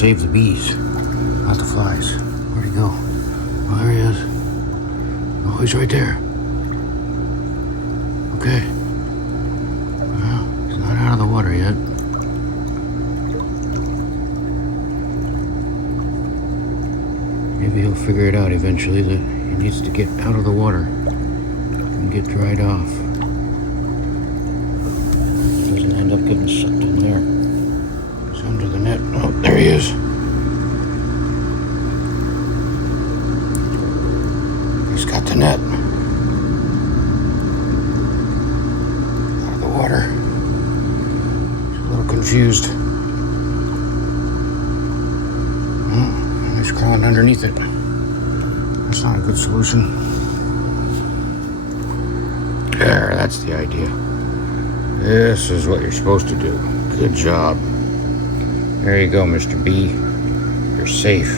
save the bees, not the flies. Where'd he go? Oh, there he is. Oh, he's right there. Okay. Well, he's not out of the water yet. Maybe he'll figure it out eventually that he needs to get out of the water and get dried off. He doesn't end up getting sucked in there. He's under the net. Oh, there he is. He's got the net. Out of the water. He's a little confused. Oh, he's crawling underneath it. That's not a good solution. There, that's the idea. This is what you're supposed to do. Good job. There you go, Mr. B. You're safe.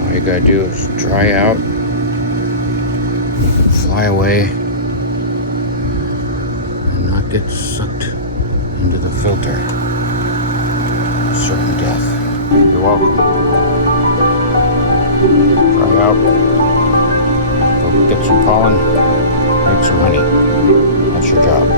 All you gotta do is dry out, fly away, and not get sucked into the filter. Certain death. You're welcome. Dry out, go get some pollen, make some honey. That's your job.